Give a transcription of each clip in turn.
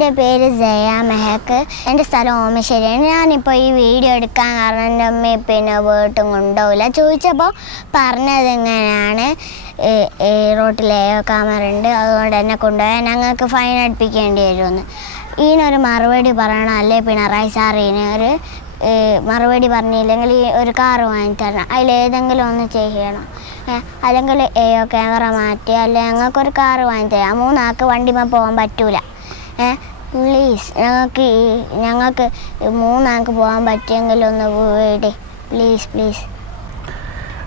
എൻ്റെ പേര് ജയ മെഹക്ക്. എൻ്റെ സ്ഥലം ഓമശ്ശേരിയാണ്. ഞാനിപ്പോൾ ഈ വീഡിയോ എടുക്കാൻ കാരണം എൻ്റെ അമ്മയെ പിന്നെ വീട്ടും കൊണ്ടുപോകില്ല. ചോദിച്ചപ്പോൾ പറഞ്ഞത് എങ്ങനെയാണ് റോട്ടിൽ ക്യാമറ ഉണ്ട്, അതുകൊണ്ട് എന്നെ കൊണ്ടുപോയാൽ ഞങ്ങൾക്ക് ഫൈൻ അടുപ്പിക്കേണ്ടി വരുമെന്ന്. ഇതിനൊരു മറുപടി പറയണം, അല്ലേ പിണറായി സാറിന് ഒരു മറുപടി പറഞ്ഞില്ലെങ്കിൽ ഒരു കാറ് വാങ്ങിത്തരണം. അതിലേതെങ്കിലും ഒന്ന് ചെയ്യണം. അല്ലെങ്കിൽ ക്യാമറ മാറ്റി, അല്ലെങ്കിൽ ഞങ്ങൾക്കൊരു കാറ് വാങ്ങിത്തരാം. 3 ആൾക്ക് വണ്ടിമേ പോകാൻ പറ്റൂല. പ്ലീസ് ഞങ്ങൾക്ക് 3 ആൾക്ക് പോകാൻ പറ്റിയെങ്കിൽ ഒന്ന് വീട് പ്ലീസ്.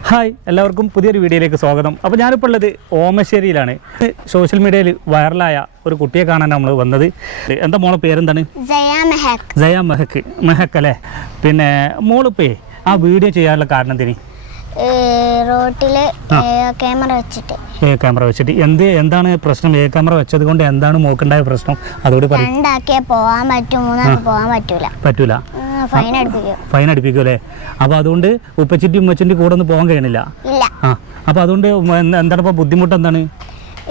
ഹായ്, എല്ലാവർക്കും പുതിയൊരു വീഡിയോയിലേക്ക് സ്വാഗതം. അപ്പോൾ ഞാനിപ്പോൾ ഉള്ളത് ഓമശ്ശേരിയിലാണ്. സോഷ്യൽ മീഡിയയിൽ വൈറലായ ഒരു കുട്ടിയെ കാണാൻ നമ്മൾ വന്നത്. എന്താ മോളെ പേരെന്താണ്? ജയ മെഹക്ക് അല്ലേ? പിന്നെ മോളിപ്പേ ആ വീഡിയോ ചെയ്യാനുള്ള കാരണം എന്തിന്? റോട്ടിൽ ക്യാമറ വെച്ചിട്ട് എന്താണ് പ്രശ്നം? ക്യാമറ വെച്ചത് കൊണ്ട് എന്താണ് മോക്കുണ്ടായ പ്രശ്നം? അതോട് രണ്ടാക്കിയേ പോകാൻ പറ്റും, 3 ആൾക്ക് പോകാൻ പറ്റൂല. ഫൈൻ അടിപ്പിക്കും അല്ലേ? അപ്പോൾ അതുകൊണ്ട് ഉപ്പച്ചിൻ്റെ ഉമ്മച്ചിൻ്റെ കൂടെ ഒന്നും പോകാൻ കഴിയണില്ല. അപ്പോൾ അതുകൊണ്ട് എന്താണ് ഇപ്പോൾ ബുദ്ധിമുട്ട്? എന്താണ്?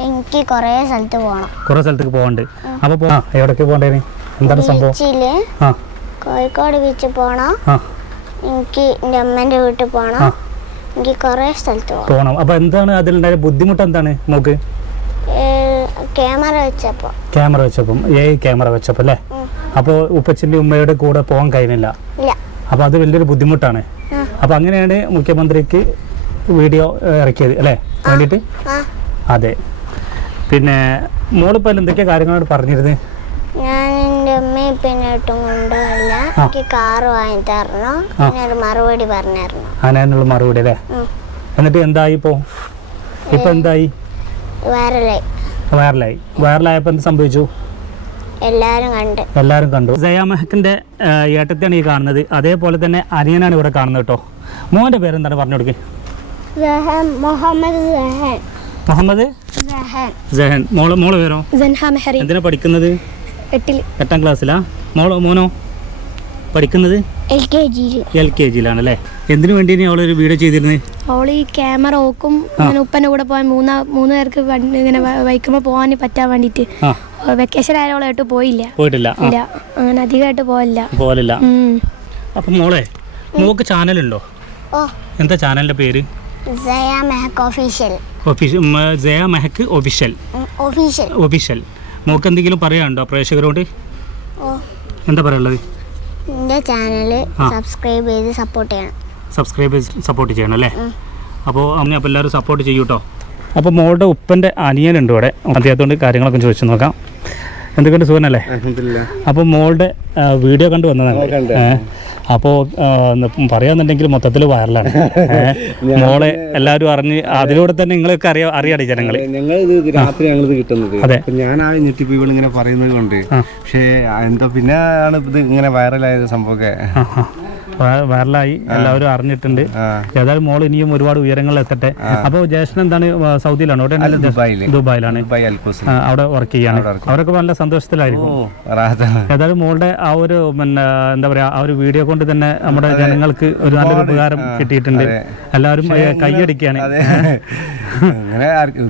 എനിക്ക് കുറേ സ്ഥലത്തേക്ക് പോകണ്ട്. അപ്പോൾ എവിടേക്ക് പോകണ്ടേ? എന്താണ് സംഭവം? കോഴിക്കോട് ബീച്ചിൽ പോകണം, എനിക്ക് എൻ്റെ അമ്മേൻ്റെ വീട്ടിൽ പോകണം, എനിക്ക് കുറേ സ്ഥലത്ത് പോകണം. അപ്പോൾ എന്താണ് അതിലുണ്ടായ ബുദ്ധിമുട്ട്? എന്താണ് മോക്ക്? ക്യാമറ വെച്ചപ്പോൾ അല്ലേ? അപ്പോൾ ഉപ്പച്ചിൻ്റെ ഉമ്മയുടെ കൂടെ പോകാൻ കഴിയുന്നില്ല. അപ്പോൾ അത് വലിയൊരു ബുദ്ധിമുട്ടാണ്. അപ്പോൾ അങ്ങനെയാണ് മുഖ്യമന്ത്രിക്ക് വീഡിയോ ഇറക്കിയത് അല്ലേ വേണ്ടിയിട്ട്? അതെ. പിന്നെ മോളിപ്പോൾ എന്തൊക്കെയാ കാര്യങ്ങളോട് പറഞ്ഞിരുന്നത്? ഞാൻ എൻ്റെ അമ്മയെ പിന്നെ ഇട്ടും കൊണ്ടുപോയില്ല, എനിക്ക് കാറ് വാങ്ങി തരണം, ഞാനൊരു മറുപടി പറഞ്ഞായിരുന്നു. അതിനുള്ള മറുപടി അല്ലേ? എന്നിട്ട് എന്തായി ഇപ്പോൾ എന്തായി? വൈറലായപ്പോൾ എന്ത് സംഭവിച്ചു? എല്ലാവരും കണ്ടു. ജയ മെഹക്കിന്റെ ഏട്ടത്തെയാണ് ഈ കാണുന്നത്. അതേപോലെ തന്നെ അനിയനാണ് ഇവിടെ കാണുന്നത് കേട്ടോ. മോന്റെ പേരെന്താണ് പറഞ്ഞു കൊടുക്കേ? മുഹമ്മദ് ജഹൻ. മോള് പേരോ? എന്തിനാ പഠിക്കുന്നത്? 8ാം ക്ലാസ്സിലാ? മോനോ പഠിക്കുന്നത്? LKG-ലാണ് അല്ലേ? എന്തിനു വേണ്ടി അവളൊരു വീഡിയോ ചെയ്തിരുന്നത്? അവള് ഈ ക്യാമറ ഓക്കും ഉപ്പൻ്റെ കൂടെ പോകാൻ 3 പേർക്ക് ഇങ്ങനെ ബൈക്കുമ്പോൾ പോകാൻ പറ്റാൻ വേണ്ടിട്ട് വെക്കേഷൻ ആയാലും പോയിട്ടില്ല. അങ്ങനെ അധികമായിട്ട് പോകലില്ല. അപ്പൊ മോക്ക് ചാനലുണ്ടോ? എന്താ ചാനലിന്റെ പേര്? ജയ മെഹക്ക് ഒഫീഷ്യൽ. മോക്ക് എന്തെങ്കിലും പറയാനുണ്ടോ പ്രേക്ഷകരോട്? എന്താ പറയാനുള്ളത്? എൻ്റെ ചാനൽ സബ്സ്ക്രൈബ് ചെയ്ത് സപ്പോർട്ട് ചെയ്യണം അല്ലേ? അപ്പോൾ എല്ലാവരും സപ്പോർട്ട് ചെയ്യൂട്ടോ. അപ്പോൾ മോളുടെ ഉപ്പൻ്റെ അനിയനുണ്ട് ഇവിടെ. അദ്ദേഹത്തോണ്ട് കാര്യങ്ങളൊക്കെ ചോദിച്ചു നോക്കാം. എന്തൊക്കെയുണ്ട്, സുഖനല്ലേ? അപ്പോൾ മോളുടെ വീഡിയോ കണ്ടു വന്നതാണ്. അപ്പോൾ പറയാന്നുണ്ടെങ്കിൽ മൊത്തത്തിൽ വൈറലാണ്. മോളെ എല്ലാവരും അറിഞ്ഞ് അതിലൂടെ തന്നെ നിങ്ങളൊക്കെ അറിയാടി ജനങ്ങൾ. രാത്രി ഞങ്ങളിത് കിട്ടുന്നത്. അതെ, ഞാൻ ആ ഞെട്ടിപ്പോ ഇങ്ങനെ പറയുന്നത് കൊണ്ട്. പക്ഷേ എന്താ പിന്നെ ആണ് ഇത് ഇങ്ങനെ വൈറലായത് സംഭവമൊക്കെ. വൈറലായി, എല്ലാവരും അറിഞ്ഞിട്ടുണ്ട്. ഏതായാലും മോൾ ഇനിയും ഒരുപാട് ഉയരങ്ങളിൽ എത്തട്ടെ. അപ്പോൾ ജ്യേഷ്ഠൻ എന്താണ് സൗദിയിലാണോ? ദുബായിലാണ്. അവിടെ വർക്ക് ചെയ്യാണ്. അവരൊക്കെ നല്ല സന്തോഷത്തിലായിരിക്കും. ഏതായാലും മോളുടെ ആ ഒരു എന്താ പറയാ ആ ഒരു വീഡിയോ കൊണ്ട് തന്നെ നമ്മുടെ ജനങ്ങൾക്ക് ഒരു നല്ലൊരു ഉപകാരം കിട്ടിയിട്ടുണ്ട്. എല്ലാവരും കൈയടിക്കുകയാണ്.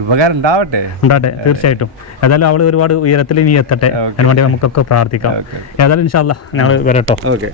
ഉപകാരം ഉണ്ടാവട്ടെ തീർച്ചയായിട്ടും. ഏതായാലും അവള് ഒരുപാട് ഉയരത്തിൽ ഇനി എത്തട്ടെ. അതിനുവേണ്ടി നമുക്കൊക്കെ പ്രാർത്ഥിക്കാം. ഏതായാലും ഇൻഷാ അല്ലാഹ് ഞങ്ങൾ വരട്ടോ. ഓക്കെ.